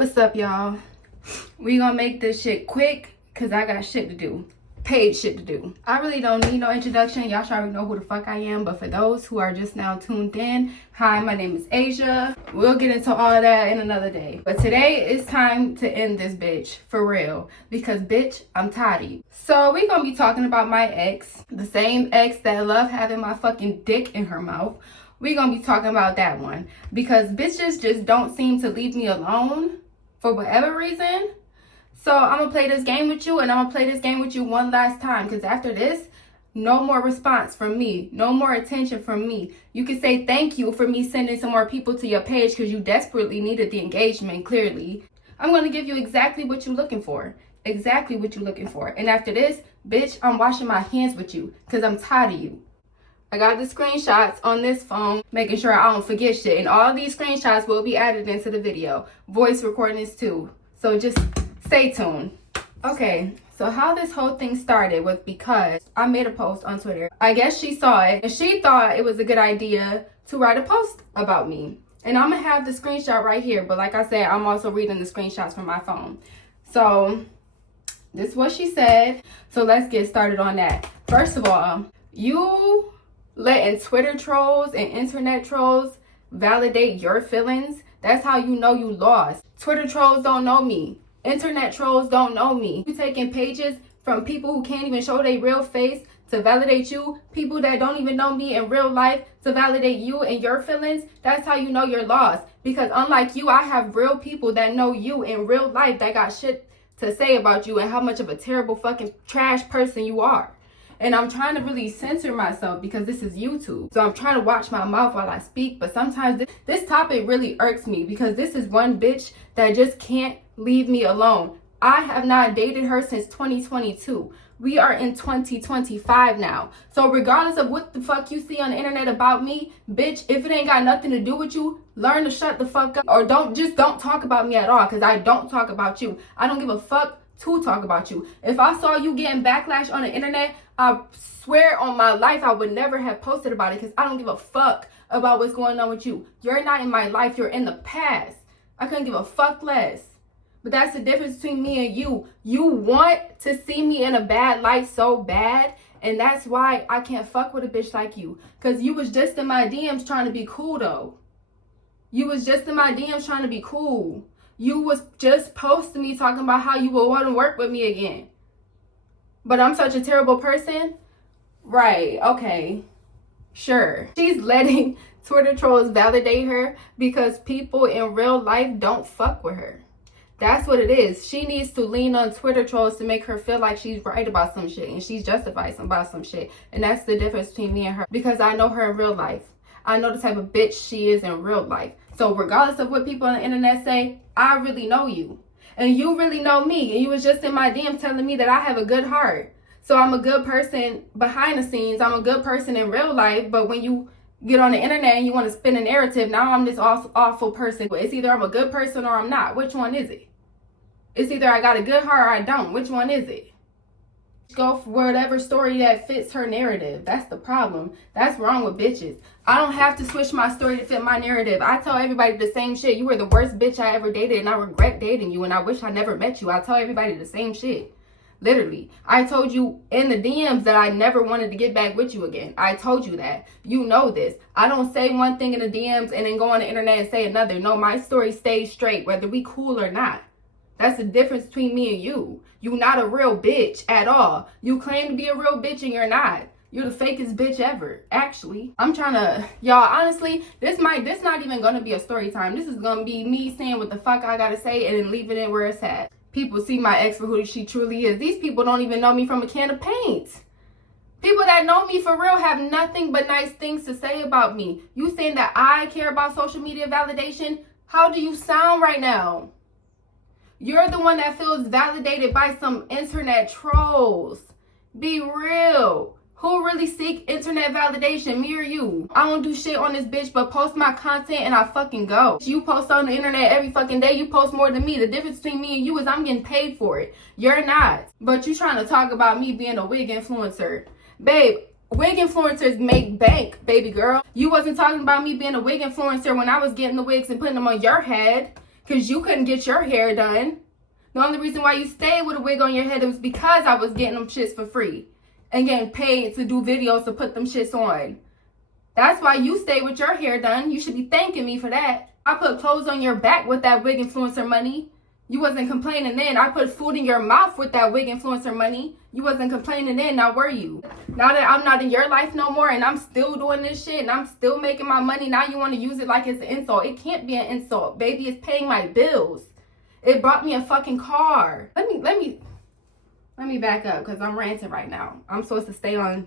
What's up, y'all? We gonna make this shit quick because I got shit to do. Paid shit to do. I really don't need no introduction. Y'all should already know who the fuck I am. But for those who are just now tuned in, hi, my name is Asia. We'll get into all of that in another day. But today it's time to end this bitch. For real. Because bitch, I'm tired of you. So we gonna be talking about my ex. The same ex that love having my fucking dick in her mouth. We gonna be talking about that one. Because bitches just don't seem to leave me alone. For whatever reason. So I'm going to play this game with you, and I'm going to play this game with you one last time. Because after this, no more response from me. No more attention from me. You can say thank you for me sending some more people to your page because you desperately needed the engagement, clearly. I'm going to give you exactly what you're looking for. Exactly what you're looking for. And after this, bitch, I'm washing my hands with you because I'm tired of you. I got the screenshots on this phone, making sure I don't forget shit. And all these screenshots will be added into the video. Voice recordings too. So just stay tuned. Okay, so how this whole thing started was because I made a post on Twitter. I guess she saw it and she thought it was a good idea to write a post about me. And I'm gonna have the screenshot right here. But like I said, I'm also reading the screenshots from my phone. So this is what she said. So let's get started on that. First of all, you letting Twitter trolls and internet trolls validate your feelings, that's how you know you lost. Twitter trolls don't know me. Internet trolls don't know me. You taking pages from people who can't even show their real face to validate you, people that don't even know me in real life to validate you and your feelings, that's how you know you're lost. Because unlike you, I have real people that know you in real life that got shit to say about you and how much of a terrible fucking trash person you are. And I'm trying to really censor myself because this is YouTube. So I'm trying to watch my mouth while I speak. But sometimes this topic really irks me because this is one bitch that just can't leave me alone. I have not dated her since 2022. We are in 2025 now. So regardless of what the fuck you see on the internet about me, bitch, if it ain't got nothing to do with you, learn to shut the fuck up. Or don't talk about me at all because I don't talk about you. I don't give a fuck to talk about you. If I saw you getting backlash on the internet, I swear on my life I would never have posted about it because I don't give a fuck about what's going on with you. You're not in my life. You're in the past. I couldn't give a fuck less. But that's the difference between me and you. You want to see me in a bad light so bad, and that's why I can't fuck with a bitch like you. Because you was just in my DMs trying to be cool, though. You was just in my DMs trying to be cool. You was just posting me talking about how you would want to work with me again. But I'm such a terrible person? Right, okay, sure. She's letting Twitter trolls validate her because people in real life don't fuck with her. That's what it is. She needs to lean on Twitter trolls to make her feel like she's right about some shit and she's justified about some shit. And that's the difference between me and her because I know her in real life. I know the type of bitch she is in real life. So regardless of what people on the internet say, I really know you. And you really know me. And you was just in my DM telling me that I have a good heart. So I'm a good person behind the scenes. I'm a good person in real life. But when you get on the internet and you want to spin a narrative, now I'm this awful person. It's either I'm a good person or I'm not. Which one is it? It's either I got a good heart or I don't. Which one is it? Go for whatever story that fits her narrative. That's the problem. That's wrong with bitches. I don't have to switch my story to fit my narrative. I tell everybody the same shit. You were the worst bitch I ever dated and I regret dating you and I wish I never met you. I tell everybody the same shit. Literally. I told you in the DMs that I never wanted to get back with you again. I told you that. You know this. I don't say one thing in the DMs and then go on the internet and say another. No, my story stays straight whether we cool or not. That's the difference between me and you. You not a real bitch at all. You claim to be a real bitch and you're not. You're the fakest bitch ever, actually. I'm trying to, y'all, honestly, this not even gonna be a story time. This is gonna be me saying what the fuck I gotta say and then leaving it where it's at. People see my ex for who she truly is. These people don't even know me from a can of paint. People that know me for real have nothing but nice things to say about me. You saying that I care about social media validation? How do you sound right now? You're the one that feels validated by some internet trolls. Be real. Who really seek internet validation, me or you? I don't do shit on this bitch but post my content and I fucking go. You post on the internet every fucking day. You post more than me. The difference between me and you is I'm getting paid for it. You're not. But you trying to talk about me being a wig influencer. Babe, wig influencers make bank, baby girl. You wasn't talking about me being a wig influencer when I was getting the wigs and putting them on your head. because you couldn't get your hair done. The only reason why you stayed with a wig on your head was because I was getting them shits for free and getting paid to do videos to put them shits on. That's why you stayed with your hair done. You should be thanking me for that. I put clothes on your back with that wig influencer money. You wasn't complaining then. I put food in your mouth with that wig influencer money. You wasn't complaining then, now were you? Now that I'm not in your life no more and I'm still doing this shit and I'm still making my money, now you want to use it like it's an insult. It can't be an insult, baby. It's paying my bills. It bought me a fucking car. Let me back up because I'm ranting right now. I'm supposed to stay on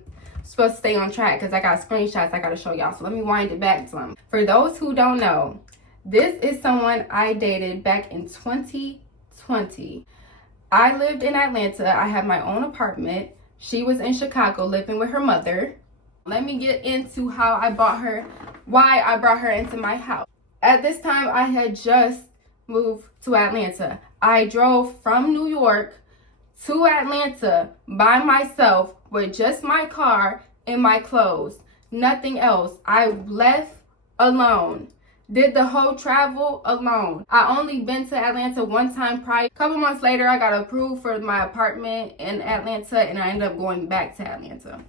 track because I got screenshots I got to show y'all. So let me wind it back some. For those who don't know, this is someone I dated back in 2020. I lived in Atlanta. I had my own apartment. She was in Chicago living with her mother. Let me get into how I bought her, why I brought her into my house. At this time, I had just moved to Atlanta. I drove from New York to Atlanta by myself with just my car and my clothes. Nothing else. I left alone. Did the whole travel alone. I only been to Atlanta one time prior. A couple months later, I got approved for my apartment in Atlanta and I ended up going back to Atlanta.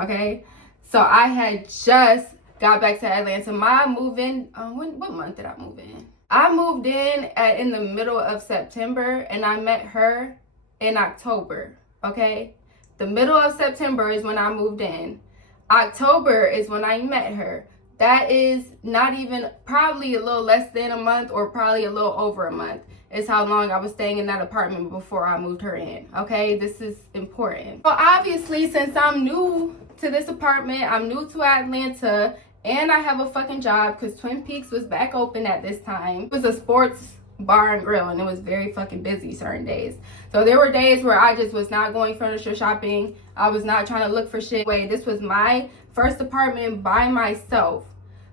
Okay? So I had just got back to Atlanta. My move-in, what month did I move in? I moved in the middle of September and I met her in October. Okay? The middle of September is when I moved in. October is when I met her. That is not even, probably a little less than a month or probably a little over a month is how long I was staying in that apartment before I moved her in. Okay, this is important. So obviously, since I'm new to this apartment, I'm new to Atlanta, and I have a fucking job because Twin Peaks was back open at this time. It was a sports bar and grill and it was very fucking busy certain days. So there were days where I just was not going furniture shopping. I was not trying to look for shit. Wait, this was my first apartment by myself.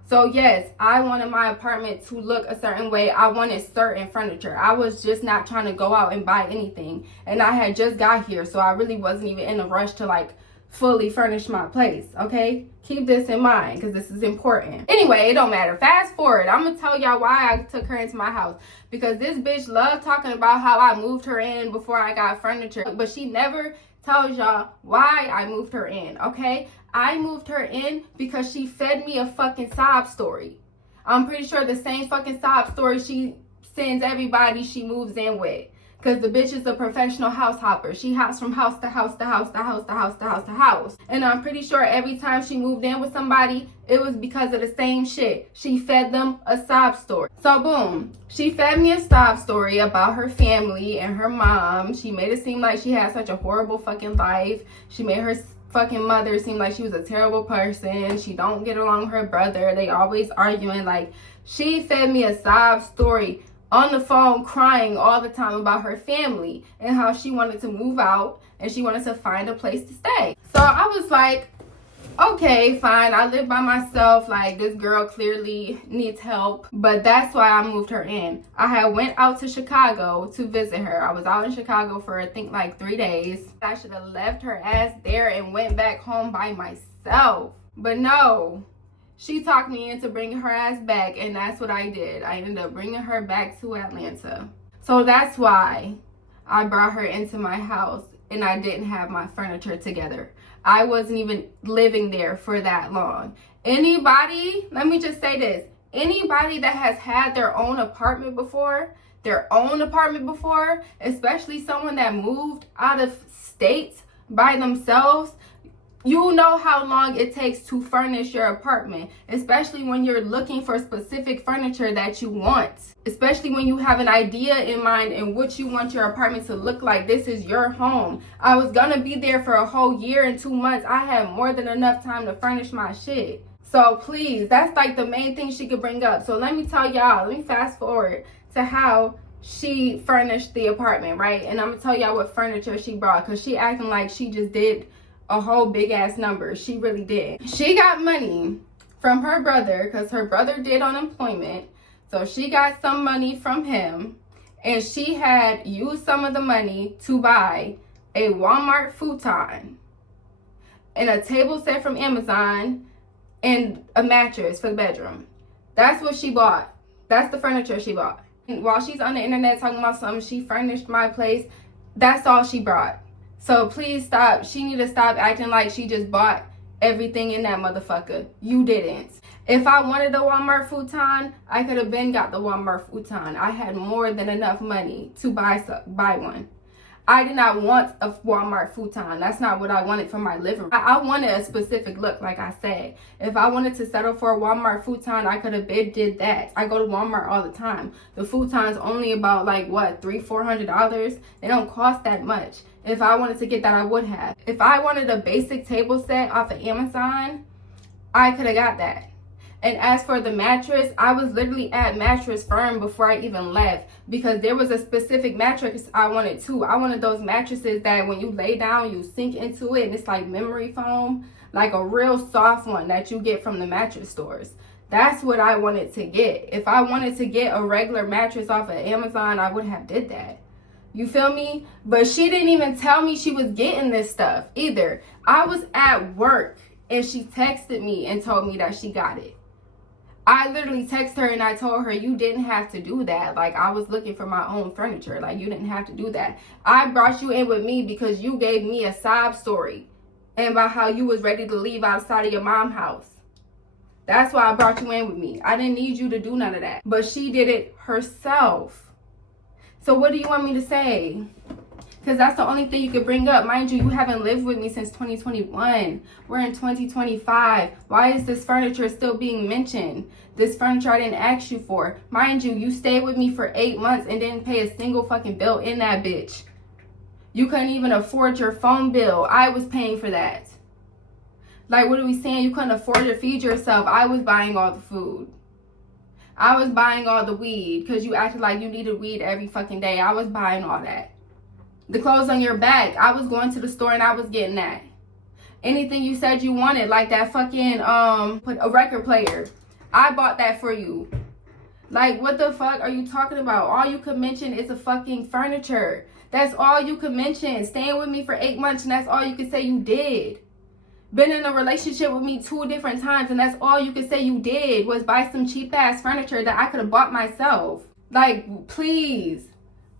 So yes, I wanted my apartment to look a certain way. I wanted certain furniture. I was just not trying to go out and buy anything. And I had just got here, so I really wasn't even in a rush to like fully furnish my place, okay? Keep this in mind because this is important. Anyway, it don't matter. Fast forward. I'm going to tell y'all why I took her into my house. Because this bitch loved talking about how I moved her in before I got furniture. But she never tells y'all why I moved her in, okay? I moved her in because she fed me a fucking sob story. I'm pretty sure the same fucking sob story she sends everybody she moves in with. Because the bitch is a professional house hopper. She hops from house to house to house to house to house to house to house. And I'm pretty sure every time she moved in with somebody, it was because of the same shit. She fed them a sob story. So boom, she fed me a sob story about her family and her mom. She made it seem like she had such a horrible fucking life. She made her fucking mother seem like she was a terrible person. She don't get along with her brother. They always arguing. Like, she fed me a sob story on the phone crying all the time about her family and how she wanted to move out and she wanted to find a place to stay. So I was like, okay, fine. I live by myself. Like, this girl clearly needs help. But that's why I moved her in. I had went out to Chicago to visit her. I was out in Chicago for I think like 3 days. I should have left her ass there and went back home by myself. But no. She talked me into bringing her ass back, and that's what I did. I ended up bringing her back to Atlanta. So that's why I brought her into my house, and I didn't have my furniture together. I wasn't even living there for that long. Anybody, let me just say this. Anybody that has had their own apartment before, especially someone that moved out of state by themselves, you know how long it takes to furnish your apartment, especially when you're looking for specific furniture that you want, especially when you have an idea in mind and what you want your apartment to look like. This is your home. I was gonna be there for a whole year and 2 months. I had more than enough time to furnish my shit. So please, that's like the main thing she could bring up. So let me tell y'all, let me fast forward to how she furnished the apartment, right? And I'm gonna tell y'all what furniture she brought, because she acting like she just did a whole big ass number. She really did. She got money from her brother because her brother did unemployment. So she got some money from him, and she had used some of the money to buy a Walmart futon and a table set from Amazon and a mattress for the bedroom. That's what she bought. That's the furniture she bought. While she's on the internet talking about something, she furnished my place. That's all she brought. So please stop. She need to stop acting like she just bought everything in that motherfucker. You didn't. If I wanted a Walmart futon, I could have been got the Walmart futon. I had more than enough money to buy one. I did not want a Walmart futon. That's not what I wanted for my living room. I wanted a specific look, like I said. If I wanted to settle for a Walmart futon, I could have did that. I go to Walmart all the time. The futon's only about like what, $300-400? They don't cost that much. If I wanted to get that, I would have. If I wanted a basic table set off of Amazon, I could have got that. And as for the mattress, I was literally at Mattress Firm before I even left, because there was a specific mattress I wanted too. I wanted those mattresses that when you lay down, you sink into it and it's like memory foam, like a real soft one that you get from the mattress stores. That's what I wanted to get. If I wanted to get a regular mattress off of Amazon, I would have did that. You feel me? But she didn't even tell me she was getting this stuff either. I was at work and she texted me and told me that she got it. I literally texted her and I told her, you didn't have to do that. Like, I was looking for my own furniture. Like, you didn't have to do that. I brought you in with me because you gave me a sob story and about how you was ready to leave outside of your mom's house. That's why I brought you in with me. I didn't need you to do none of that. But she did it herself. So what do you want me to say? Because that's the only thing you could bring up. Mind you, you haven't lived with me since 2021. We're in 2025. Why is this furniture still being mentioned? This furniture I didn't ask you for. Mind you, you stayed with me for 8 months and didn't pay a single fucking bill in that bitch. You couldn't even afford your phone bill. I was paying for that. Like, what are we saying? You couldn't afford to feed yourself. I was buying all the food. I was buying all the weed because you acted like you needed weed every fucking day. I was buying all that. The clothes on your back, I was going to the store and I was getting that. Anything you said you wanted, like that fucking a record player, I bought that for you. Like, what the fuck are you talking about? All you could mention is a fucking furniture. That's all you could mention. Staying with me for 8 months and that's all you could say you did. Been in a relationship with me 2 different times and that's all you could say you did was buy some cheap ass furniture that I could have bought myself. Like, please.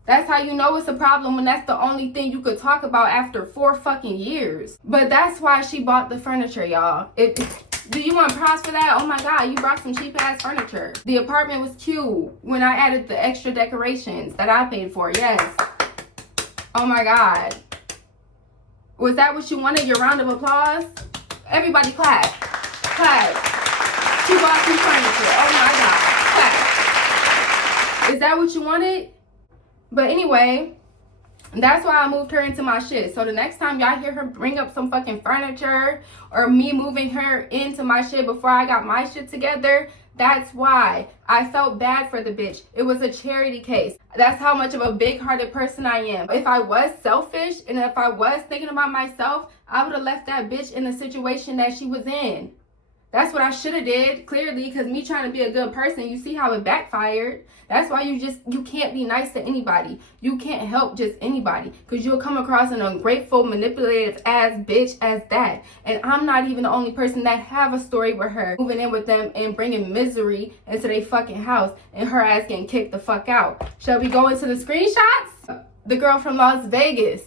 That's how you know it's a problem, when that's the only thing you could talk about after 4 fucking years. But that's why she bought the furniture, y'all. Do you want props for that? Oh my God, you brought some cheap ass furniture. The apartment was cute when I added the extra decorations that I paid for, yes. Oh my God. Was that what you wanted, your round of applause? Everybody clap, clap. She bought some furniture, oh my God, clap. Is that what you wanted? But anyway, that's why I moved her into my shit. So the next time y'all hear her bring up some fucking furniture or me moving her into my shit before I got my shit together, that's why. I felt bad for the bitch. It was a charity case. That's how much of a big-hearted person I am. If I was selfish and if I was thinking about myself, I would have left that bitch in the situation that she was in. That's what I should have did, clearly, because me trying to be a good person, you see how it backfired. That's why you can't be nice to anybody. You can't help just anybody, because you'll come across an ungrateful, manipulative ass bitch as that. And I'm not even the only person that have a story with her moving in with them and bringing misery into their fucking house and her ass getting kicked the fuck out. Shall we go into the screenshots? The girl from Las Vegas.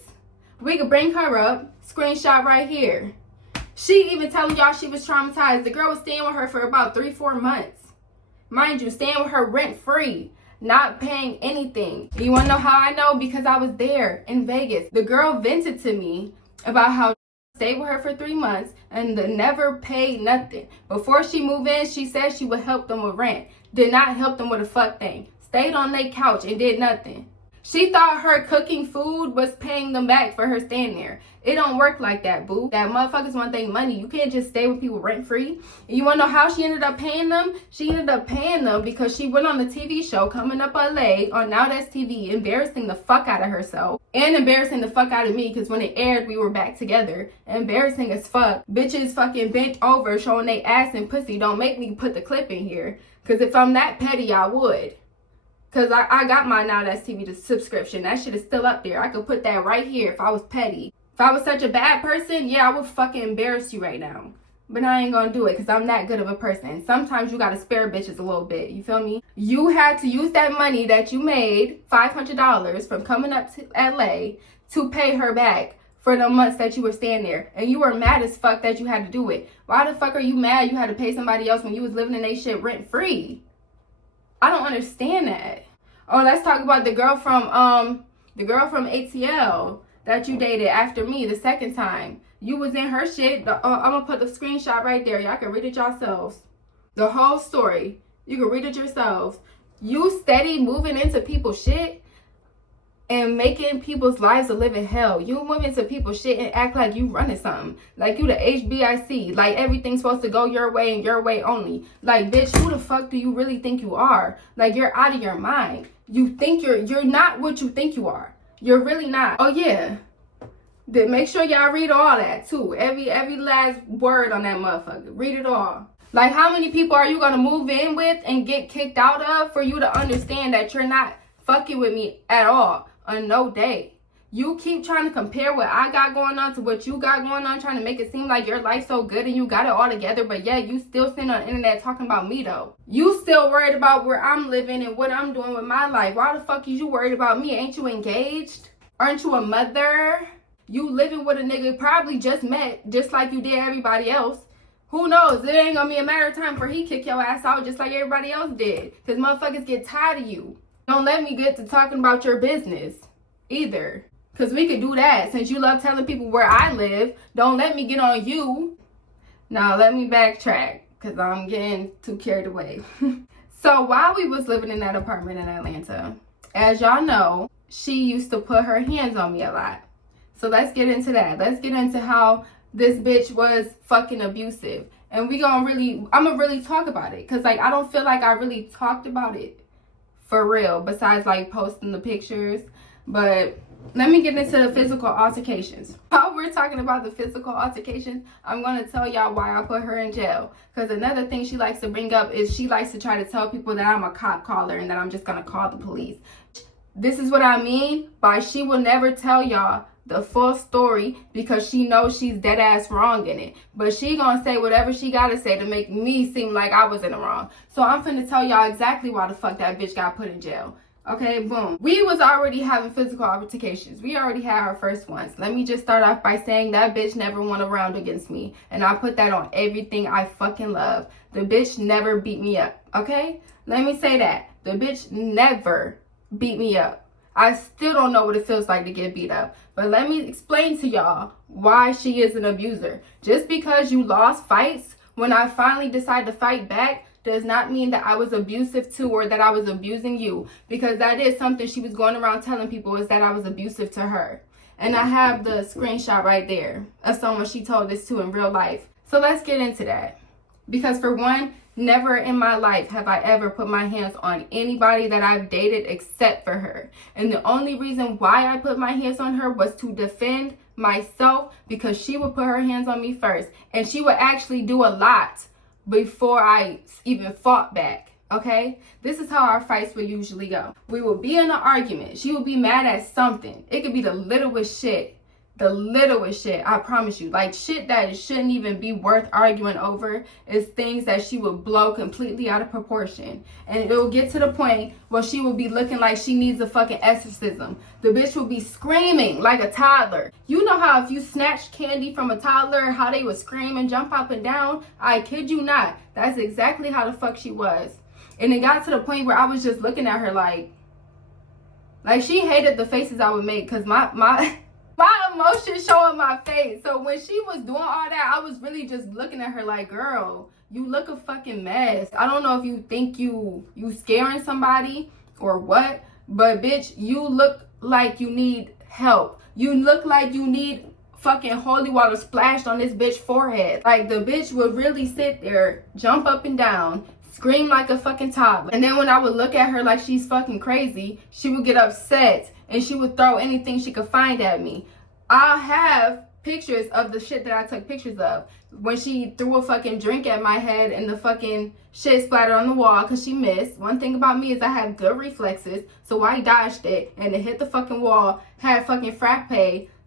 We could bring her up. Screenshot right here. She even telling y'all she was traumatized. The girl was staying with her for about 3-4 months. Mind you, staying with her rent-free, not paying anything. You want to know how I know? Because I was there in Vegas. The girl vented to me about how she stayed with her for 3 months and never paid nothing. Before she moved in, she said she would help them with rent. Did not help them with a fuck thing. Stayed on their couch and did nothing. She thought her cooking food was paying them back for her staying there. It don't work like that, boo. That motherfuckers want their money. You can't just stay with people rent-free. And you want to know how she ended up paying them? She ended up paying them because she went on the TV show Coming Up LA on Now That's TV, embarrassing the fuck out of herself. And embarrassing the fuck out of me, because when it aired, we were back together. Embarrassing as fuck. Bitches fucking bent over showing they ass and pussy. Don't make me put the clip in here. Because if I'm that petty, I would. Because I got my Now That's TV subscription. That shit is still up there. I could put that right here if I was petty. If I was such a bad person, yeah, I would fucking embarrass you right now. but I ain't gonna do it because I'm that good of a person. Sometimes you gotta spare bitches a little bit, you feel me? You had to use that money that you made, $500 from coming up to LA, to pay her back for the months that you were staying there. And you were mad as fuck that you had to do it. Why the fuck are you mad you had to pay somebody else when you was living in they shit rent free? I don't understand that. Oh, let's talk about the girl from ATL that you dated after me the second time. You was in her shit. I'm gonna put the screenshot right there. Y'all can read it yourselves. The whole story. You can read it yourselves. You steady moving into people's shit and making people's lives a living hell. You move into people's shit and act like you running something. Like you the HBIC. Like everything's supposed to go your way and your way only. Like, bitch, who the fuck do you really think you are? Like, you're out of your mind. You think you're not what you think you are. You're really not. Oh yeah. Then make sure y'all read all that too. Every last word on that motherfucker. Read it all. Like, how many people are you gonna move in with and get kicked out of for you to understand that you're not fucking with me at all on no day? You keep trying to compare what I got going on to what you got going on, trying to make it seem like your life's so good and you got it all together, but yeah, you still sitting on the internet talking about me though. You still worried about where I'm living and what I'm doing with my life. Why the fuck is you worried about me? Ain't you engaged? Aren't you a mother? You living with a nigga probably just met, just like you did everybody else. Who knows? It ain't gonna be a matter of time for he kick your ass out just like everybody else did. Cause motherfuckers get tired of you. Don't let me get to talking about your business either. Cause we could do that. Since you love telling people where I live, don't let me get on you. Now let me backtrack because I'm getting too carried away. So while we was living in that apartment in Atlanta, as y'all know, she used to put her hands on me a lot. So let's get into that. Let's get into how this bitch was fucking abusive. And I'm gonna really talk about it. Cause like, I don't feel like I really talked about it for real, besides like posting the pictures. But let me get into the physical altercations. While we're talking about the physical altercations, I'm going to tell y'all why I put her in jail. Because another thing she likes to bring up is she likes to try to tell people that I'm a cop caller and that I'm just going to call the police. This is what I mean by she will never tell y'all the full story because she knows she's dead ass wrong in it. But she gonna say whatever she gotta say to make me seem like I was in the wrong. So I'm finna tell y'all exactly why the fuck that bitch got put in jail. Okay, boom. We was already having physical altercations. We already had our first ones. Let me just start off by saying that bitch never won a round against me. And I put that on everything I fucking love. The bitch never beat me up, okay? Let me say that. The bitch never beat me up. I still don't know what it feels like to get beat up. But let me explain to y'all why she is an abuser. Just because you lost fights when I finally decided to fight back does not mean that I was abusive to or that I was abusing you. Because that is something she was going around telling people, is that I was abusive to her. And I have the screenshot right there of someone she told this to in real life. So let's get into that. Because for one, never in my life have I ever put my hands on anybody that I've dated except for her. And the only reason why I put my hands on her was to defend myself, because she would put her hands on me first. And she would actually do a lot before I even fought back, okay? This is how our fights would usually go. We would be in an argument. She would be mad at something. It could be the littlest shit. The littlest shit, I promise you. Like shit that shouldn't even be worth arguing over is things that she would blow completely out of proportion. And it will get to the point where she will be looking like she needs a fucking exorcism. The bitch will be screaming like a toddler. You know how if you snatch candy from a toddler, how they would scream and jump up and down? I kid you not. That's exactly how the fuck she was. And it got to the point where I was just looking at her like she hated the faces I would make, because my emotions show in my face. So when she was doing all that, I was really just looking at her like, girl, you look a fucking mess. I don't know if you think you scaring somebody or what, but bitch, you look like you need help. You look like you need fucking holy water splashed on this bitch forehead. Like the bitch would really sit there, jump up and down, scream like a fucking toddler. And then when I would look at her like she's fucking crazy, she would get upset and she would throw anything she could find at me. I'll have pictures of the shit that I took pictures of. When she threw a fucking drink at my head and the fucking shit splattered on the wall because she missed. One thing about me is I have good reflexes, so I dodged it and it hit the fucking wall, had fucking frappe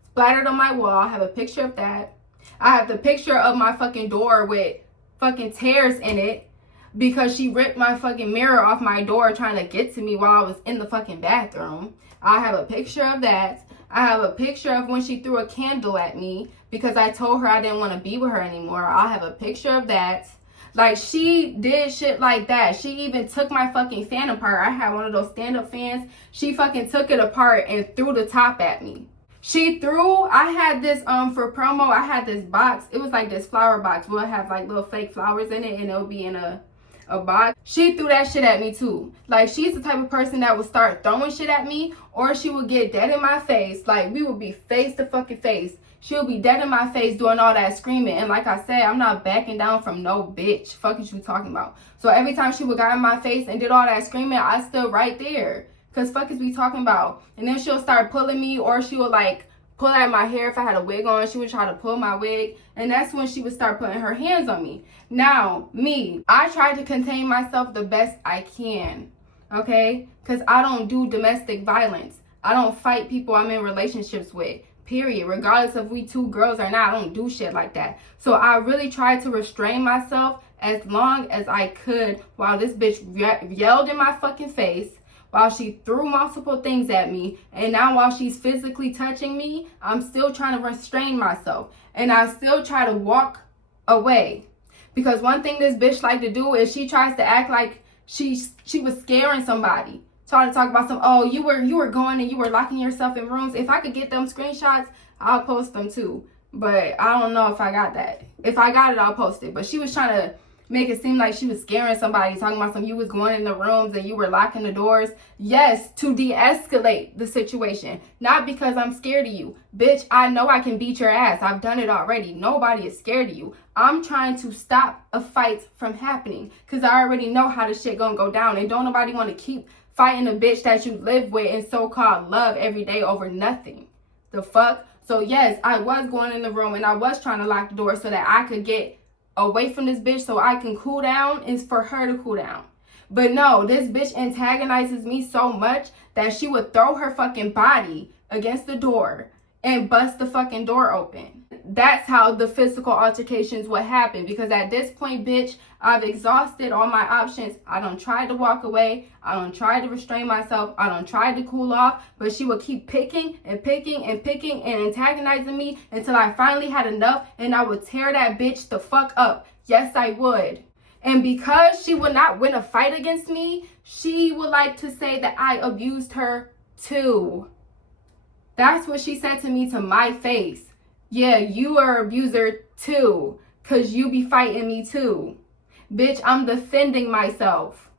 splattered on my wall. I have a picture of that. I have the picture of my fucking door with fucking tears in it because she ripped my fucking mirror off my door trying to get to me while I was in the fucking bathroom. I have a picture of that. I have a picture of when she threw a candle at me because I told her I didn't want to be with her anymore. I have a picture of that. Like, she did shit like that. She even took my fucking fan apart. I had one of those stand-up fans. She fucking took it apart and threw the top at me. I had this, for promo, I had this box. It was like this flower box. We'll have like little fake flowers in it and it'll be in a box. She threw that shit at me too. Like, she's the type of person that would start throwing shit at me, or she would get dead in my face. Like, we would be face to fucking face. She'll be dead in my face doing all that screaming. And like I said, I'm not backing down from no bitch. Fuck is you talking about? So every time she would got in my face and did all that screaming, I stood right there. Cause fuck is we talking about? And then she'll start pulling me, or she would like pull at my hair. If I had a wig on, she would try to pull my wig. And that's when she would start putting her hands on me. Now, I try to contain myself the best I can. Okay? Because I don't do domestic violence. I don't fight people I'm in relationships with. Period. Regardless if we two girls or not, I don't do shit like that. So I really tried to restrain myself as long as I could while this bitch yelled in my fucking face, while she threw multiple things at me, and now while she's physically touching me, I'm still trying to restrain myself. And I still try to walk away. Because one thing this bitch like to do is she tries to act like she was scaring somebody. Trying to talk about you were going and you were locking yourself in rooms. If I could get them screenshots, I'll post them too. But I don't know if I got that. If I got it, I'll post it. But she was trying to make it seem like she was scaring somebody, talking about you was going in the rooms and you were locking the doors. Yes, to de-escalate the situation. Not because I'm scared of you. Bitch, I know I can beat your ass. I've done it already. Nobody is scared of you. I'm trying to stop a fight from happening because I already know how the shit gonna go down. And don't nobody want to keep fighting a bitch that you live with and so-called love every day over nothing. The fuck? So yes, I was going in the room and I was trying to lock the door so that I could get away from this bitch so I can cool down and for her to cool down. But no, this bitch antagonizes me so much that she would throw her fucking body against the door and bust the fucking door open. That's how the physical altercations would happen, because at this point, bitch, I've exhausted all my options. I done tried to walk away. I done tried to restrain myself. I done tried to cool off, but she would keep picking and picking and picking and antagonizing me until I finally had enough, and I would tear that bitch the fuck up. Yes, I would. And because she would not win a fight against me, she would like to say that I abused her too. That's what she said to me to my face. Yeah, you are an abuser too, because you be fighting me too. Bitch, I'm defending myself.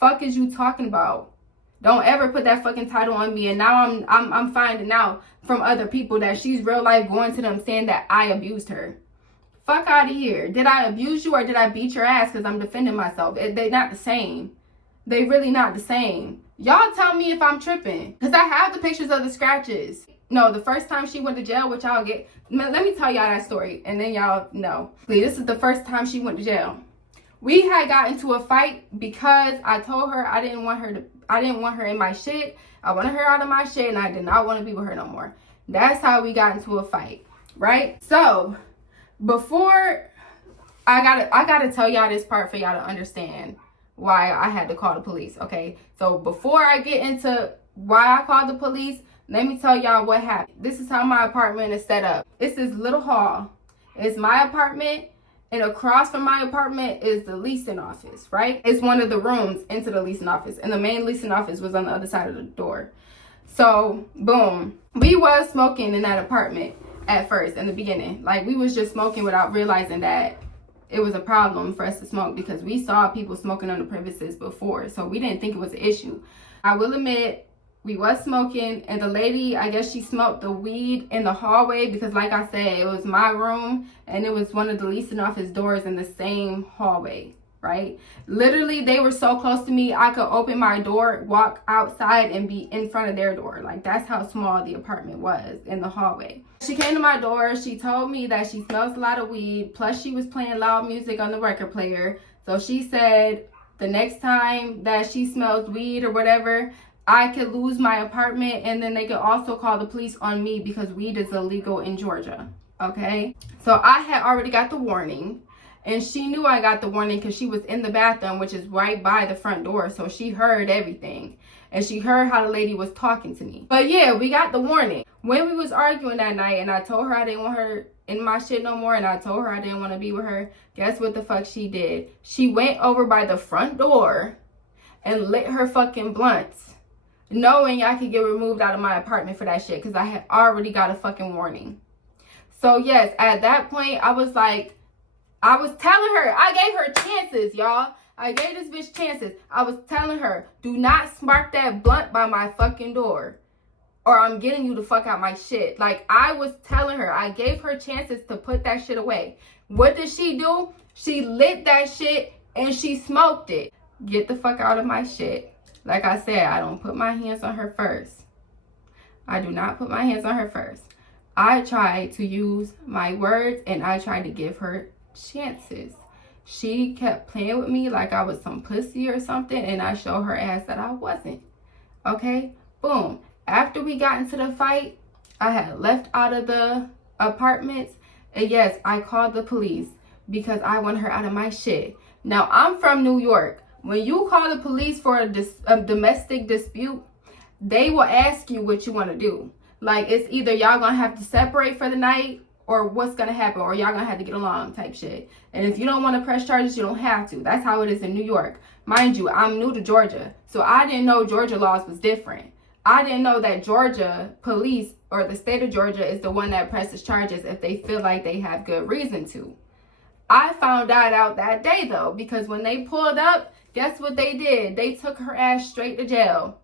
Fuck is you talking about? Don't ever put that fucking title on me. And now I'm finding out from other people that she's real life going to them saying that I abused her. Fuck out of here. Did I abuse you or did I beat your ass because I'm defending myself? They not the same. They really not the same. Y'all tell me if I'm tripping, because I have the pictures of the scratches. No, the first time she went to jail, which y'all get, let me tell y'all that story and then y'all know. This is the first time she went to jail. We had got into a fight because I told her I didn't want her in my shit. I wanted her out of my shit and I did not want to be with her no more. That's how we got into a fight, right? So before I gotta tell y'all this part for y'all to understand why I had to call the police. Okay, so before I get into why I called the police, let me tell y'all what happened. This is how my apartment is set up. It's this little hall. It's my apartment, and across from my apartment is the leasing office, right? It's one of the rooms into the leasing office, and the main leasing office was on the other side of the door. So, boom. We was smoking in that apartment at first, in the beginning. Like, we was just smoking without realizing that it was a problem for us to smoke, because we saw people smoking on the premises before, so we didn't think it was an issue. I will admit, we was smoking, and the lady, I guess she smoked the weed in the hallway, because like I said, it was my room and it was one of the leasing office doors in the same hallway, right? Literally, they were so close to me, I could open my door, walk outside, and be in front of their door. Like, that's how small the apartment was in the hallway. She came to my door. She told me that she smells a lot of weed, plus she was playing loud music on the record player. So she said the next time that she smells weed or whatever, I could lose my apartment, and then they could also call the police on me because weed is illegal in Georgia. okay? So I had already got the warning, and she knew I got the warning because she was in the bathroom, which is right by the front door. So she heard everything, and she heard how the lady was talking to me. But yeah, we got the warning. When we was arguing that night, and I told her I didn't want her in my shit no more, and I told her I didn't want to be with her, guess what the fuck she did? She went over by the front door and lit her fucking blunts, knowing I could get removed out of my apartment for that shit because I had already got a fucking warning. So yes, at that point, I was like, I was telling her, I gave her chances, y'all. I gave this bitch chances. I was telling her, do not spark that blunt by my fucking door, or I'm getting you the fuck out my shit. Like, I was telling her, I gave her chances to put that shit away. What did she do? She lit that shit and she smoked it. Get the fuck out of my shit. Like I said, I don't put my hands on her first. I do not put my hands on her first. I tried to use my words and I tried to give her chances. She kept playing with me like I was some pussy or something, and I showed her ass that I wasn't. Okay? Boom. After we got into the fight, I had left out of the apartments, and yes, I called the police because I want her out of my shit. Now, I'm from New York. When you call the police for a domestic dispute, they will ask you what you want to do. Like, it's either y'all gonna have to separate for the night, or what's gonna happen, or y'all gonna have to get along type shit. And if you don't want to press charges, you don't have to. That's how it is in New York. Mind you, I'm new to Georgia, so I didn't know Georgia laws was different. I didn't know that Georgia police, or the state of Georgia, is the one that presses charges if they feel like they have good reason to. I found that out that day though, because when they pulled up, guess what they did? They took her ass straight to jail.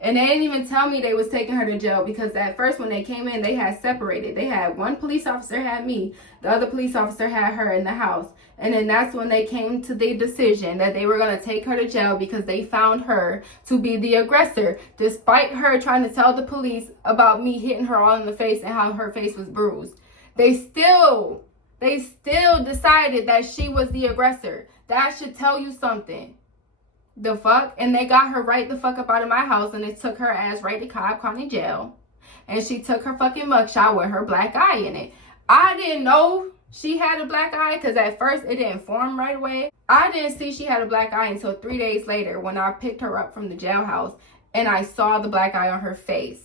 And they didn't even tell me they was taking her to jail, because at first when they came in, they had separated. They had one police officer had me, the other police officer had her in the house. And then that's when they came to the decision that they were going to take her to jail because they found her to be the aggressor, despite her trying to tell the police about me hitting her all in the face and how her face was bruised. They still decided that she was the aggressor. That should tell you something. The fuck? And they got her right the fuck up out of my house, and they took her ass right to Cobb County Jail. And she took her fucking mugshot with her black eye in it. I didn't know she had a black eye because at first it didn't form right away. I didn't see she had a black eye until 3 days later when I picked her up from the jailhouse and I saw the black eye on her face.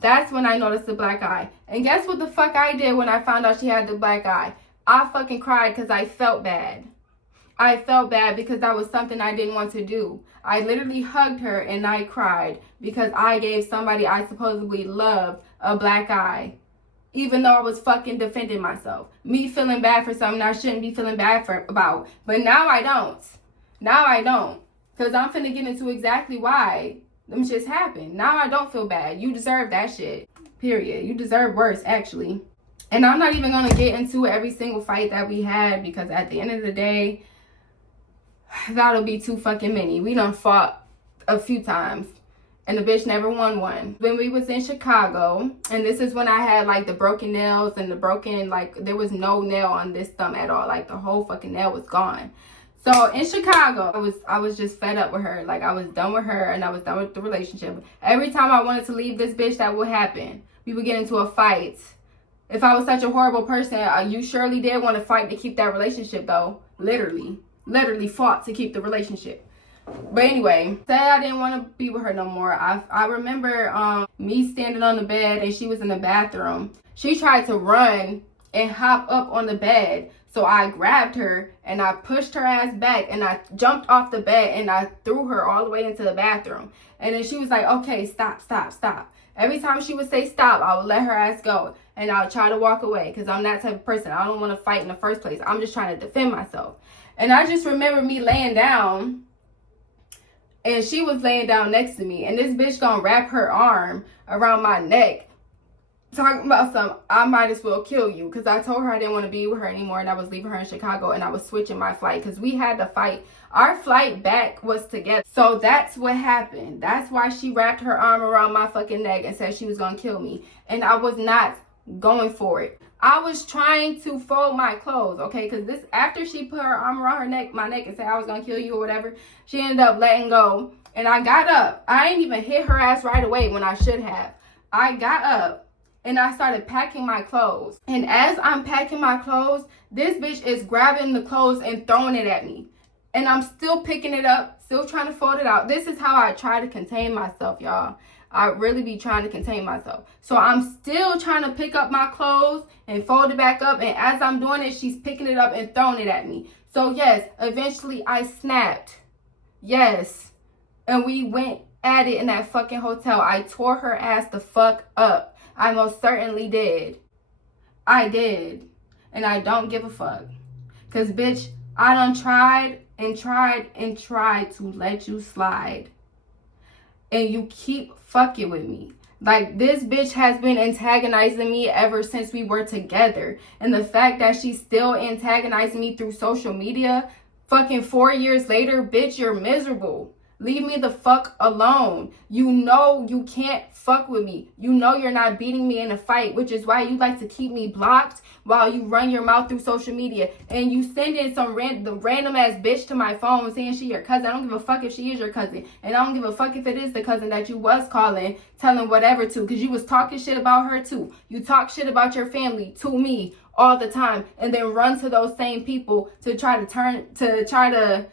That's when I noticed the black eye. And guess what the fuck I did when I found out she had the black eye? I fucking cried because I felt bad. I felt bad because that was something I didn't want to do. I literally hugged her and I cried because I gave somebody I supposedly loved a black eye, even though I was fucking defending myself. Me feeling bad for something I shouldn't be feeling bad about. But now I don't. Now I don't. Because I'm finna get into exactly why them shits happened. Now I don't feel bad. You deserve that shit. Period. You deserve worse, actually. And I'm not even going to get into every single fight that we had, because at the end of the day, that'll be too fucking many. We done fought a few times and the bitch never won one. When we was in Chicago, and this is when I had like the broken nails and the broken, like there was no nail on this thumb at all. Like the whole fucking nail was gone. So in Chicago, I was just fed up with her. Like I was done with her and I was done with the relationship. Every time I wanted to leave this bitch, that would happen. We would get into a fight. If I was such a horrible person, you surely did want to fight to keep that relationship though. Literally fought to keep the relationship. But anyway, said I didn't want to be with her no more. I remember me standing on the bed and she was in the bathroom. She tried to run and hop up on the bed. So I grabbed her and I pushed her ass back and I jumped off the bed and I threw her all the way into the bathroom. And then she was like, okay, stop. Every time she would say stop, I would let her ass go. And I would try to walk away because I'm that type of person. I don't want to fight in the first place. I'm just trying to defend myself. And I just remember me laying down and she was laying down next to me. And this bitch gonna wrap her arm around my neck, talking about some, I might as well kill you. Because I told her I didn't want to be with her anymore and I was leaving her in Chicago and I was switching my flight. Because we had to fight. Our flight back was together. So that's what happened. That's why she wrapped her arm around my fucking neck and said she was gonna kill me. And I was not going for it. I was trying to fold my clothes, okay? Because this, after she put her arm around my neck and said I was gonna kill you or whatever, she ended up letting go. And I got up. I ain't even hit her ass right away when I should have. I got up and I started packing my clothes. And as I'm packing my clothes, this bitch is grabbing the clothes and throwing it at me. And I'm still picking it up, still trying to fold it out. This is how I try to contain myself, y'all. I really be trying to contain myself. So I'm still trying to pick up my clothes and fold it back up. And as I'm doing it, she's picking it up and throwing it at me. So yes, eventually I snapped. Yes. And we went at it in that fucking hotel. I tore her ass the fuck up. I most certainly did. I did. And I don't give a fuck. Because, bitch, I done tried and tried and tried to let you slide. And you keep fucking with me. Like, this bitch has been antagonizing me ever since we were together. And the fact that she's still antagonizing me through social media, fucking 4 years later, bitch, you're miserable. Leave me the fuck alone. You know you can't fuck with me. You know you're not beating me in a fight, which is why you like to keep me blocked while you run your mouth through social media. And you send in some random ass bitch to my phone saying she your cousin. I don't give a fuck if she is your cousin. And I don't give a fuck if it is the cousin that you was calling, telling whatever to. Because you was talking shit about her too. You talk shit about your family to me all the time. And then run to those same people to try to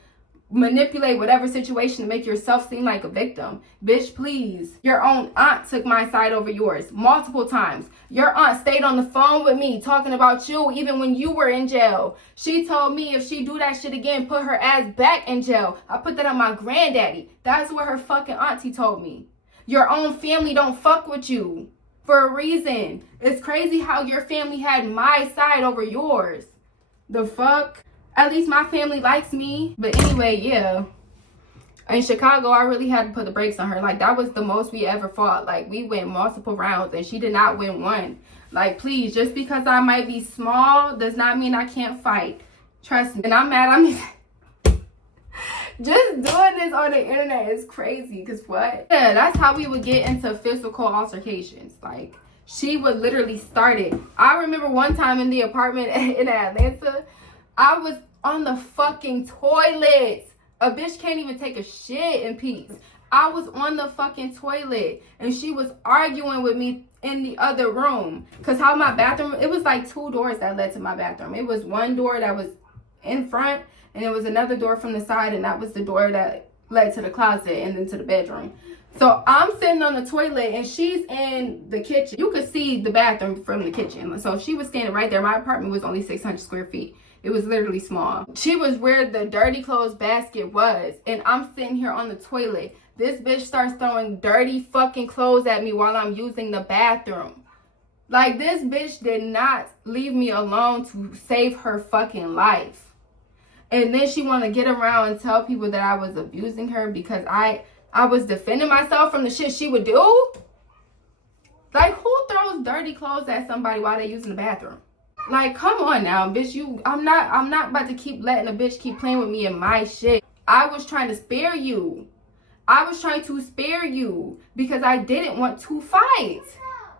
manipulate whatever situation to make yourself seem like a victim. Bitch, please. Your own aunt took my side over yours multiple times. Your aunt stayed on the phone with me talking about you even when you were in jail. She told me if she do that shit again, put her ass back in jail. I put that on my granddaddy. That's what her fucking auntie told me. Your own family don't fuck with you for a reason. It's crazy how your family had my side over yours. The fuck? At least my family likes me. But anyway, yeah. In Chicago, I really had to put the brakes on her. Like, that was the most we ever fought. Like, we went multiple rounds and she did not win one. Like, please, just because I might be small does not mean I can't fight. Trust me. And I'm mad. Just doing this on the internet is crazy. Because what? Yeah, that's how we would get into physical altercations. Like, she would literally start it. I remember one time in the apartment in Atlanta, I was on the fucking toilet. A bitch can't even take a shit in peace. I was on the fucking toilet and she was arguing with me in the other room. Because how my bathroom, it was like 2 doors that led to my bathroom. It was one door that was in front and it was another door from the side, and that was the door that led to the closet and then to the bedroom. So I'm sitting on the toilet and she's in the kitchen. You could see the bathroom from the kitchen. So she was standing right there. My apartment was only 600 square feet. It was literally small. She was where the dirty clothes basket was. And I'm sitting here on the toilet. This bitch starts throwing dirty fucking clothes at me while I'm using the bathroom. Like, this bitch did not leave me alone to save her fucking life. And then she wanted to get around and tell people that I was abusing her because I was defending myself from the shit she would do. Like, who throws dirty clothes at somebody while they're using the bathroom? Like, come on now, bitch. I'm not about to keep letting a bitch keep playing with me and my shit. I was trying to spare you. I was trying to spare you because I didn't want to fight.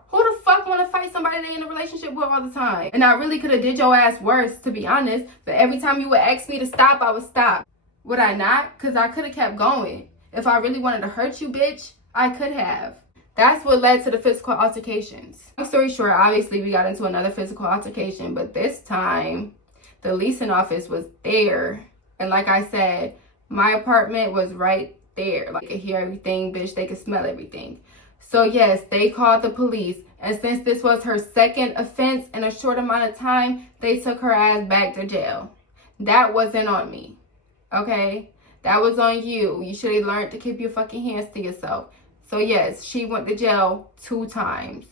Who the fuck want to fight somebody they in a relationship with all the time? And I really could have did your ass worse, to be honest. But every time you would ask me to stop, I would stop. Would I not? Because I could have kept going. If I really wanted to hurt you, bitch, I could have. That's what led to the physical altercations. Long story short, obviously we got into another physical altercation, but this time the leasing office was there. And like I said, my apartment was right there. Like, they could hear everything, bitch, they could smell everything. So yes, they called the police. And since this was her second offense in a short amount of time, they took her ass back to jail. That wasn't on me, okay? That was on you. You should have learned to keep your fucking hands to yourself. So yes, she went to jail 2 times.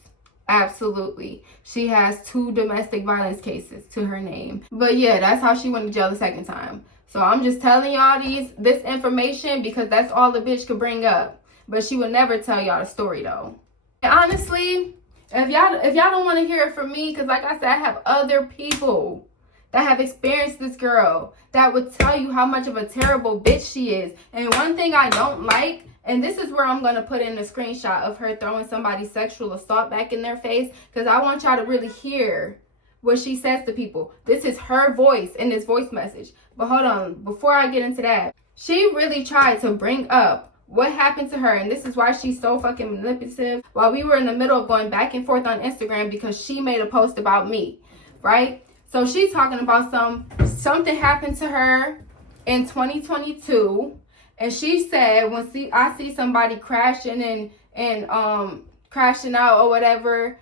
Absolutely. She has 2 domestic violence cases to her name. But yeah, that's how she went to jail the second time. So I'm just telling y'all this information because that's all the bitch could bring up. But she would never tell y'all the story though. And honestly, if y'all don't want to hear it from me, because like I said, I have other people that have experienced this girl that would tell you how much of a terrible bitch she is. And one thing I don't like, and this is where I'm going to put in a screenshot of her throwing somebody's sexual assault back in their face, because I want y'all to really hear what she says to people. This is her voice in this voice message. But hold on, before I get into that, she really tried to bring up what happened to her, and this is why she's so fucking manipulative. While we were in the middle of going back and forth on Instagram because she made a post about me, right? So she's talking about something happened to her in 2022, and she said when I see somebody crashing and crashing out or whatever,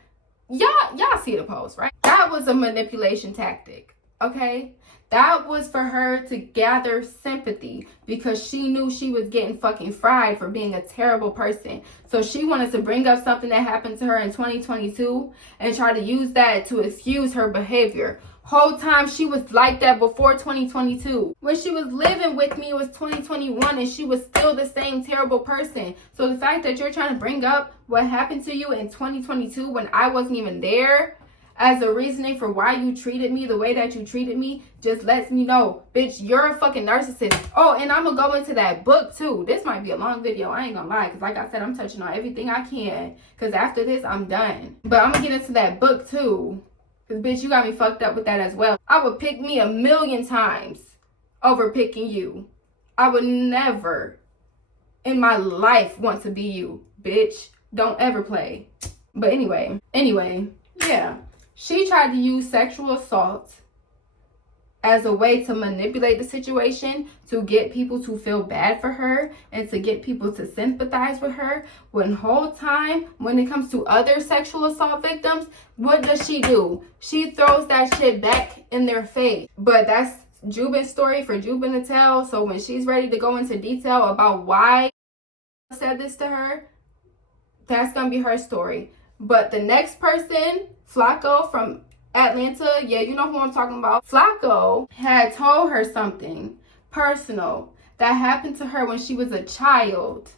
y'all see the post, right? That was a manipulation tactic, okay? That was for her to gather sympathy because she knew she was getting fucking fried for being a terrible person. So she wanted to bring up something that happened to her in 2022 and try to use that to excuse her behavior. Whole time she was like that before 2022. When she was living with me, it was 2021 and she was still the same terrible person. So the fact that you're trying to bring up what happened to you in 2022 when I wasn't even there as a reasoning for why you treated me the way that you treated me just lets me know, bitch, you're a fucking narcissist. Oh, and I'm gonna go into that book too. This might be a long video, I ain't gonna lie, because like I said, I'm touching on everything I can, because after this, I'm done. But I'm gonna get into that book too, because bitch, you got me fucked up with that as well. I would pick me 1,000,000 times over picking you. I would never in my life want to be you, bitch. Don't ever play. But anyway, yeah. She tried to use sexual assault as a way to manipulate the situation, to get people to feel bad for her and to get people to sympathize with her. When whole time, when it comes to other sexual assault victims, what does she do? She throws that shit back in their face. But that's Jubin's story for Jubin to tell. So when she's ready to go into detail about why I said this to her, that's gonna be her story. But the next person, 𝓕𝓏 from Atlanta, yeah, you know who I'm talking about. 𝓕𝓏 had told her something personal that happened to her when she was a child,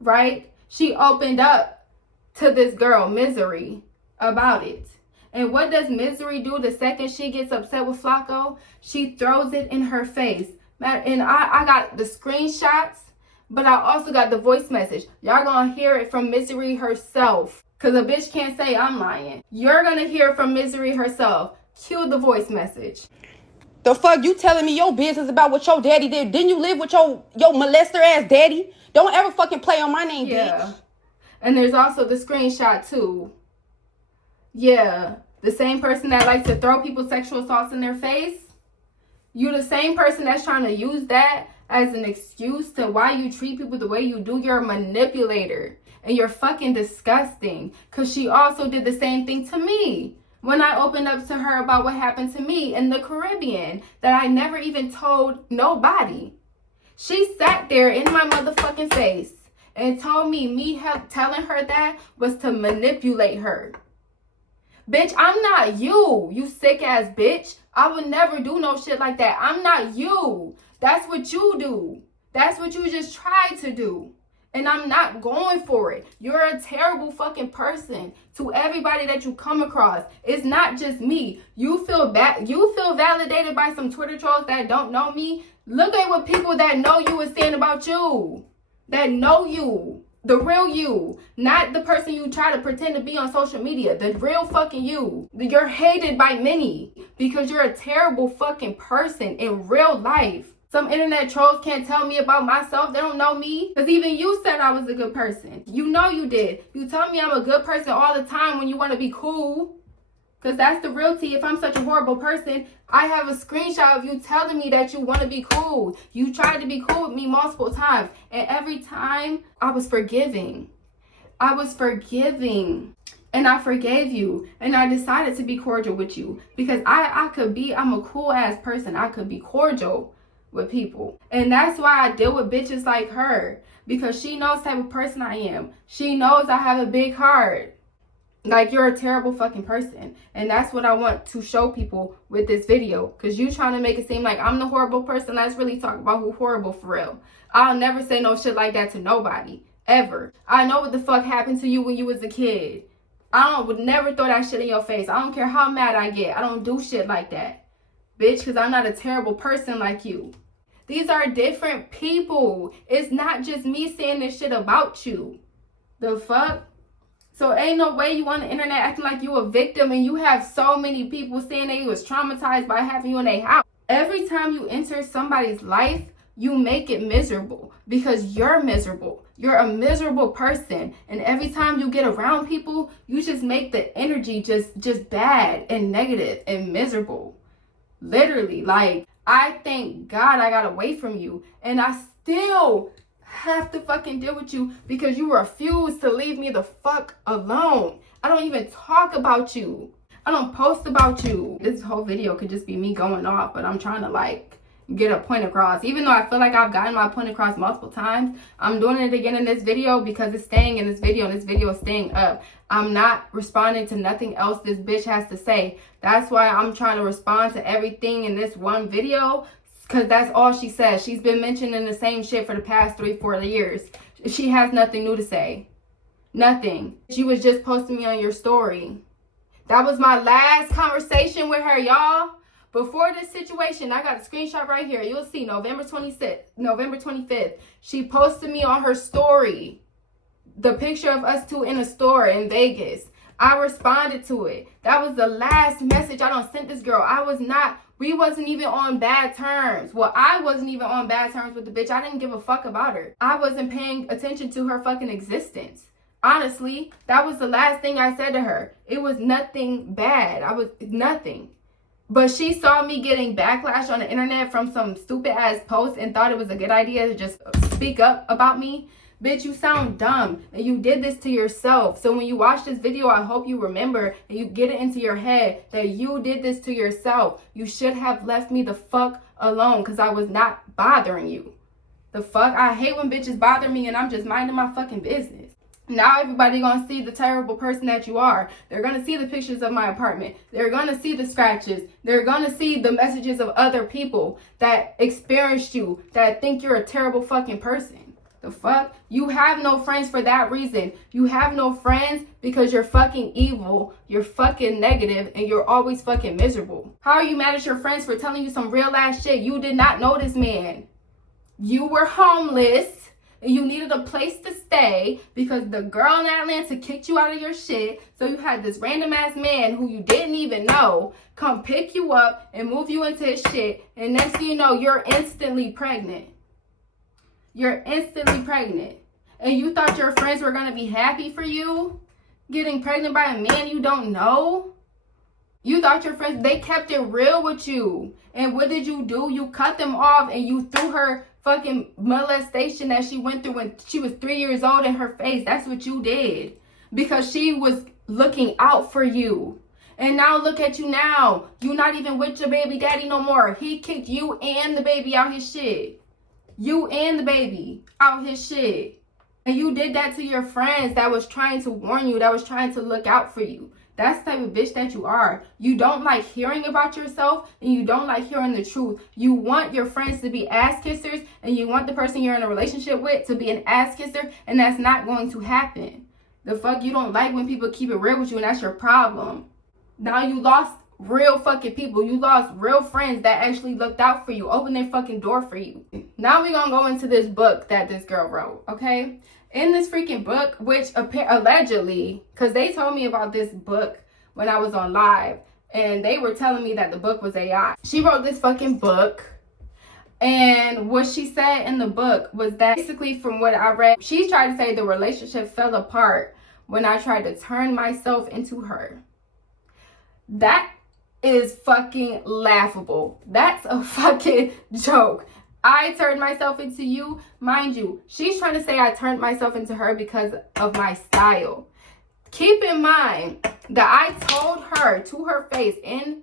right? She opened up to this girl, Misery, about it. And what does Misery do the second she gets upset with 𝓕𝓏? She throws it in her face. And I got the screenshots, but I also got the voice message. Y'all gonna hear it from Misery herself. Because a bitch can't say I'm lying. You're going to hear from Misery herself. Cue the voice message. The fuck you telling me your business about what your daddy did? Didn't you live with your molester ass daddy? Don't ever fucking play on my name, bitch. And there's also the screenshot too. Yeah. The same person that likes to throw people sexual assaults in their face. You the same person that's trying to use that as an excuse to why you treat people the way you do. You're a manipulator. And you're fucking disgusting. Because she also did the same thing to me. When I opened up to her about what happened to me in the Caribbean. That I never even told nobody. She sat there in my motherfucking face. And told me telling her that was to manipulate her. Bitch, I'm not you. You sick ass bitch. I would never do no shit like that. I'm not you. That's what you do. That's what you just tried to do. And I'm not going for it. You're a terrible fucking person to everybody that you come across. It's not just me. You feel bad. You feel validated by some Twitter trolls that don't know me. Look at what people that know you is saying about you. That know you. The real you. Not the person you try to pretend to be on social media. The real fucking you. You're hated by many because you're a terrible fucking person in real life. Some internet trolls can't tell me about myself. They don't know me. Because even you said I was a good person. You know you did. You tell me I'm a good person all the time when you want to be cool. Because that's the real tea. If I'm such a horrible person, I have a screenshot of you telling me that you want to be cool. You tried to be cool with me multiple times. And every time, I was forgiving. I was forgiving. And I forgave you. And I decided to be cordial with you. Because I'm a cool ass person. I could be cordial with people. And that's why I deal with bitches like her, because she knows the type of person I am. She knows I have a big heart. Like, you're a terrible fucking person. And that's what I want to show people with this video, because you trying to make it seem like I'm the horrible person. Let's really talk about who horrible for real. I'll never say no shit like that to nobody, ever. I know what the fuck happened to you when you was a kid. Would never throw that shit in your face. I don't care how mad I get. I don't do shit like that, bitch, because I'm not a terrible person like you. These are different people. It's not just me saying this shit about you. The fuck? So ain't no way you on the internet acting like you a victim and you have so many people saying they was traumatized by having you in their house. Every time you enter somebody's life, you make it miserable because you're miserable. You're a miserable person. And every time you get around people, you just make the energy just bad and negative and miserable. Literally, like, I thank God I got away from you. And I still have to fucking deal with you because you refuse to leave me the fuck alone. I don't even talk about you. I don't post about you. This whole video could just be me going off, but I'm trying to like get a point across. Even though I feel like I've gotten my point across multiple times, I'm doing it again in this video because it's staying in this video and this video is staying up. I'm not responding to nothing else this bitch has to say. That's why I'm trying to respond to everything in this one video, because that's all she says. She's been mentioning the same shit for the past 3-4 years. She has nothing new to say. Nothing. She was just posting me on your story. That was my last conversation with her, y'all. Before this situation, I got a screenshot right here. You'll see November 25th. She posted me on her story. The picture of us two in a store in Vegas. I responded to it. That was the last message I done sent this girl. We wasn't even on bad terms. Well, I wasn't even on bad terms with the bitch. I didn't give a fuck about her. I wasn't paying attention to her fucking existence. Honestly, that was the last thing I said to her. It was nothing bad. Nothing. But she saw me getting backlash on the internet from some stupid ass post and thought it was a good idea to just speak up about me. Bitch, you sound dumb and you did this to yourself. So when you watch this video, I hope you remember and you get it into your head that you did this to yourself. You should have left me the fuck alone because I was not bothering you. The fuck? I hate when bitches bother me and I'm just minding my fucking business. Now everybody gonna see the terrible person that you are. They're gonna see the pictures of my apartment. They're gonna see the scratches. They're gonna see the messages of other people that experienced you, that think you're a terrible fucking person. The fuck? You have no friends for that reason. You have no friends because you're fucking evil, you're fucking negative, and you're always fucking miserable. How are you mad at your friends for telling you some real ass shit? You did not know this man. You were homeless. And you needed a place to stay because the girl in Atlanta kicked you out of your shit. So you had this random ass man who you didn't even know come pick you up and move you into his shit. And next thing you know, you're instantly pregnant. You're instantly pregnant. And you thought your friends were going to be happy for you getting pregnant by a man you don't know? You thought your friends, they kept it real with you. And what did you do? You cut them off and you threw her fucking molestation that she went through when she was 3 years old in her face. That's what you did. Because she was looking out for you. And now look at you now. You're not even with your baby daddy no more. He kicked you and the baby out his shit. You and the baby out his shit. And you did that to your friends that was trying to warn you, that was trying to look out for you. That's the type of bitch that you are. You don't like hearing about yourself and you don't like hearing the truth. You want your friends to be ass kissers and you want the person you're in a relationship with to be an ass kisser, and that's not going to happen. The fuck? You don't like when people keep it real with you, and that's your problem. Now you lost real fucking people. You lost real friends that actually looked out for you, opened their fucking door for you. Now we're gonna go into this book that this girl wrote, okay? In this freaking book, which allegedly, because they told me about this book when I was on live, and they were telling me that the book was AI. She wrote this fucking book, and what she said in the book was that basically from what I read, she tried to say the relationship fell apart when I tried to turn myself into her. That is fucking laughable. That's a fucking joke. I turned myself into you. Mind you, she's trying to say I turned myself into her because of my style. Keep in mind that I told her to her face in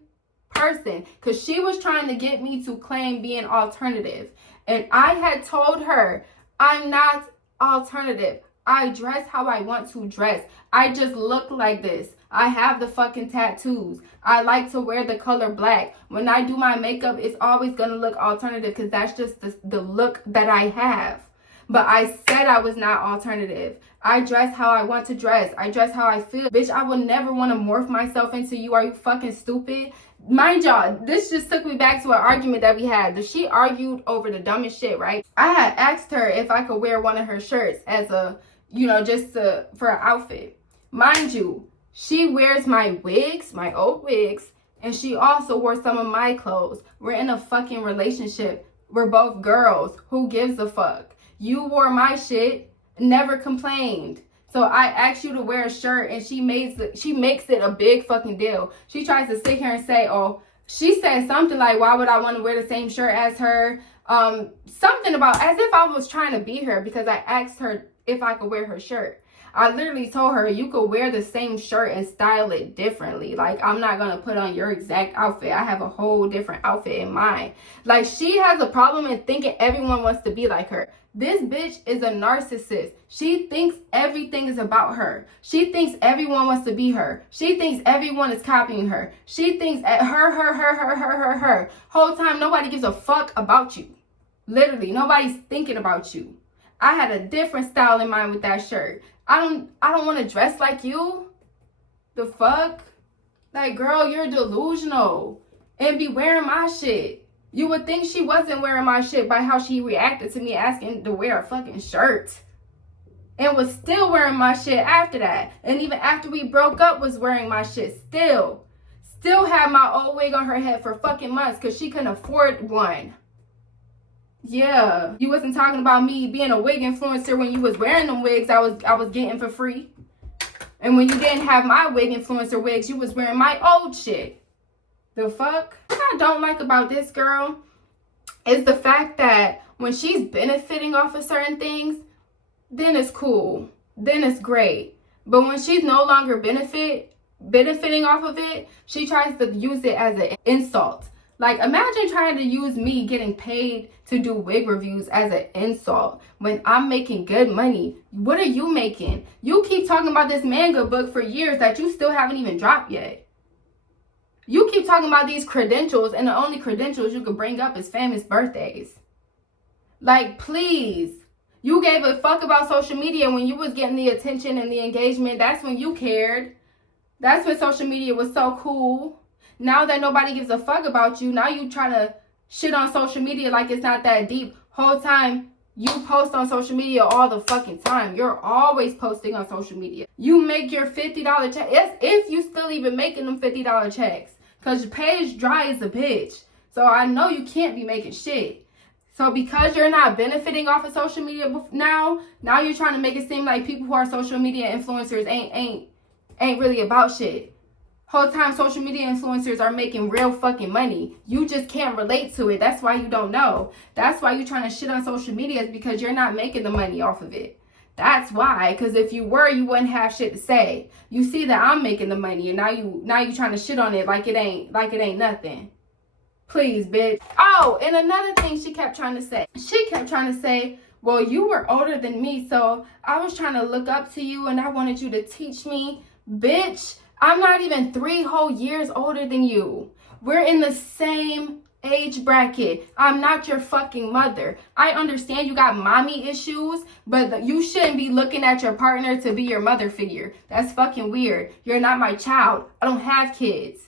person because she was trying to get me to claim being alternative. And I had told her I'm not alternative. I dress how I want to dress. I just look like this. I have the fucking tattoos. I like to wear the color black. When I do my makeup, it's always going to look alternative because that's just the look that I have. But I said I was not alternative. I dress how I want to dress. I dress how I feel. Bitch, I would never want to morph myself into you. Are you fucking stupid? Mind y'all, this just took me back to an argument that we had. She argued over the dumbest shit, right? I had asked her if I could wear one of her shirts as a, for an outfit. Mind you, she wears my wigs, my old wigs, and she also wore some of my clothes. We're in a fucking relationship. We're both girls. Who gives a fuck? You wore my shit, never complained. So I asked you to wear a shirt and she makes it a big fucking deal. She tries to sit here and say, oh, she said something like, why would I want to wear the same shirt as her? Something about as if I was trying to beat her because I asked her if I could wear her shirt. I literally told her you could wear the same shirt and style it differently. Like, I'm not going to put on your exact outfit. I have a whole different outfit in mind. Like, she has a problem in thinking everyone wants to be like her. This bitch is a narcissist. She thinks everything is about her. She thinks everyone wants to be her. She thinks everyone is copying her. She thinks her. Whole time, nobody gives a fuck about you. Literally, nobody's thinking about you. I had a different style in mind with that shirt. I don't want to dress like you. The fuck? Like, girl, you're delusional. And be wearing my shit. You would think she wasn't wearing my shit by how she reacted to me asking to wear a fucking shirt. And was still wearing my shit after that. And even after we broke up was wearing my shit still. Still had my old wig on her head for fucking months because she couldn't afford one. Yeah, you wasn't talking about me being a wig influencer when you was wearing them wigs I was getting for free. And when you didn't have my wig influencer wigs, you was wearing my old shit. The fuck? What I don't like about this girl is the fact that when she's benefiting off of certain things, then it's cool. Then it's great. But when she's no longer benefiting off of it, she tries to use it as an insult. Like, imagine trying to use me getting paid to do wig reviews as an insult when I'm making good money. What are you making? You keep talking about this manga book for years that you still haven't even dropped yet. You keep talking about these credentials, and the only credentials you could bring up is famous birthdays. Like, please. You gave a fuck about social media when you was getting the attention and the engagement. That's when you cared. That's when social media was so cool. Now that nobody gives a fuck about you, now you try to shit on social media like it's not that deep. Whole time, you post on social media all the fucking time. You're always posting on social media. You make your $50 check. If you still even making them $50 checks. Because your page dry as a bitch. So I know you can't be making shit. So because you're not benefiting off of social media now you're trying to make it seem like people who are social media influencers ain't really about shit. Whole time social media influencers are making real fucking money. You just can't relate to it. That's why you don't know. That's why you're trying to shit on social media, is because you're not making the money off of it. That's why. Because if you were, you wouldn't have shit to say. You see that I'm making the money, and now you trying to shit on it like it ain't nothing. Please, bitch. Oh, and another thing she kept trying to say. She kept trying to say, well, you were older than me, so I was trying to look up to you, and I wanted you to teach me. Bitch, I'm not even 3 whole years older than you. We're in the same age bracket. I'm not your fucking mother. I understand you got mommy issues, but you shouldn't be looking at your partner to be your mother figure. That's fucking weird. You're not my child. I don't have kids.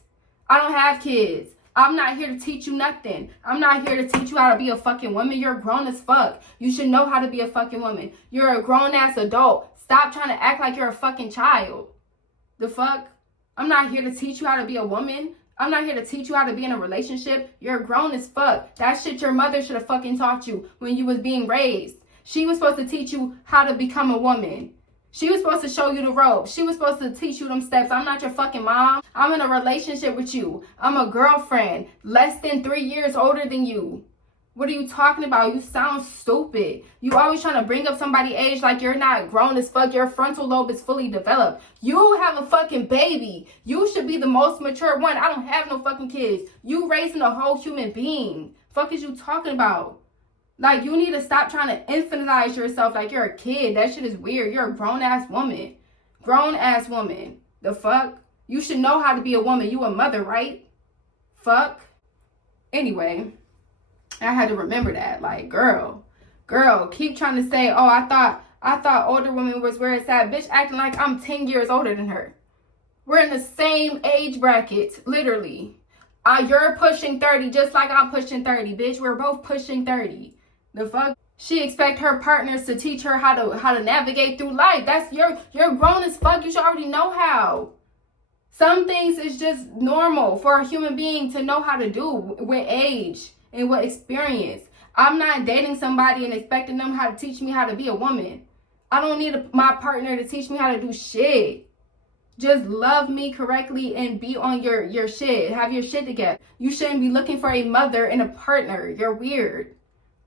I'm not here to teach you nothing. I'm not here to teach you how to be a fucking woman. You're grown as fuck. You should know how to be a fucking woman. You're a grown-ass adult. Stop trying to act like you're a fucking child. The fuck? I'm not here to teach you how to be a woman. I'm not here to teach you how to be in a relationship. You're grown as fuck. That shit your mother should have fucking taught you when you was being raised. She was supposed to teach you how to become a woman. She was supposed to show you the ropes. She was supposed to teach you them steps. I'm not your fucking mom. I'm in a relationship with you. I'm a girlfriend, less than 3 years older than you. What are you talking about? You sound stupid. You always trying to bring up somebody's age like you're not grown as fuck. Your frontal lobe is fully developed. You have a fucking baby. You should be the most mature one. I don't have no fucking kids. You raising a whole human being. Fuck is you talking about? Like, you need to stop trying to infantilize yourself like you're a kid. That shit is weird. You're a grown-ass woman. Grown-ass woman. The fuck? You should know how to be a woman. You a mother, right? Fuck. Anyway, I had to remember that. Like, girl, keep trying to say, oh, I thought older women was where it's at. Bitch acting like I'm 10 years older than her. We're in the same age bracket, literally. You're pushing 30 just like I'm pushing 30, bitch. We're both pushing 30. The fuck? She expect her partners to teach her how to navigate through life. That's you're grown as fuck. You should already know how. Some things is just normal for a human being to know how to do with age and with experience. I'm not dating somebody and expecting them how to teach me how to be a woman. I don't need my partner to teach me how to do shit. Just love me correctly and be on your shit. Have your shit together. You shouldn't be looking for a mother and a partner. You're weird.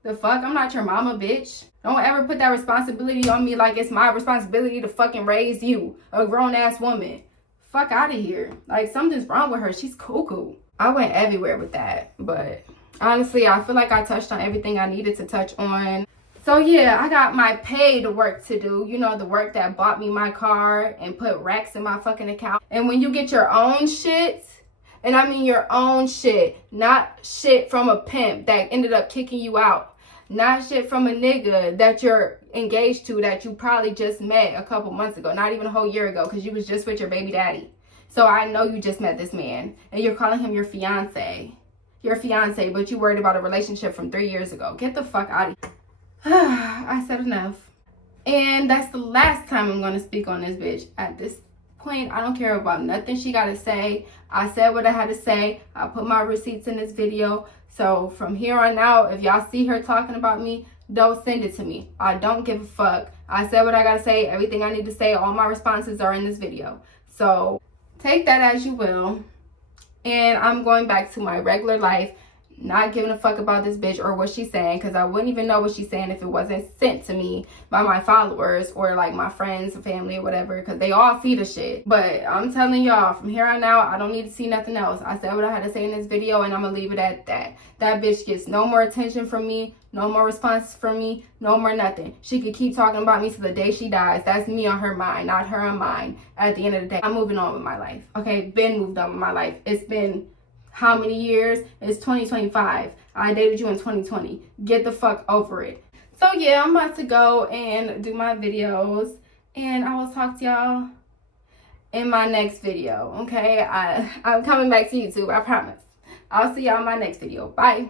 The fuck? I'm not your mama, bitch. Don't ever put that responsibility on me like it's my responsibility to fucking raise you, a grown-ass woman. Fuck out of here. Like, something's wrong with her. She's cuckoo. I went everywhere with that, but honestly, I feel like I touched on everything I needed to touch on. So yeah, I got my paid work to do. You know, the work that bought me my car and put racks in my fucking account. And when you get your own shit, and I mean your own shit, not shit from a pimp that ended up kicking you out. Not shit from a nigga that you're engaged to that you probably just met a couple months ago. Not even a whole year ago, because you was just with your baby daddy. So I know you just met this man and you're calling him your fiance. Your fiance, but you worried about a relationship from 3 years ago. Get the fuck out of here. I said enough. And that's the last time I'm going to speak on this bitch. At this point, I don't care about nothing she got to say. I said what I had to say. I put my receipts in this video. So from here on out, if y'all see her talking about me, don't send it to me. I don't give a fuck. I said what I gotta say. Everything I need to say, all my responses are in this video. So take that as you will. And I'm going back to my regular life, not giving a fuck about this bitch or what she's saying, because I wouldn't even know what she's saying if it wasn't sent to me by my followers or like my friends, family, or whatever, because they all see the shit. But I'm telling y'all, from here on out, I don't need to see nothing else. I said what I had to say in this video, and I'm gonna leave it at that. That bitch gets no more attention from me, no more responses from me, no more nothing. She could keep talking about me till the day she dies. That's me on her mind, not her on mine. At the end of the day, I'm moving on with my life. Okay, been moved on with my life. It's been how many years? It's 2025. I dated you in 2020. Get the fuck over it. So yeah, I'm about to go and do my videos, and I will talk to y'all in my next video. Okay, I'm coming back to YouTube, I promise. I'll see y'all in my next video. Bye.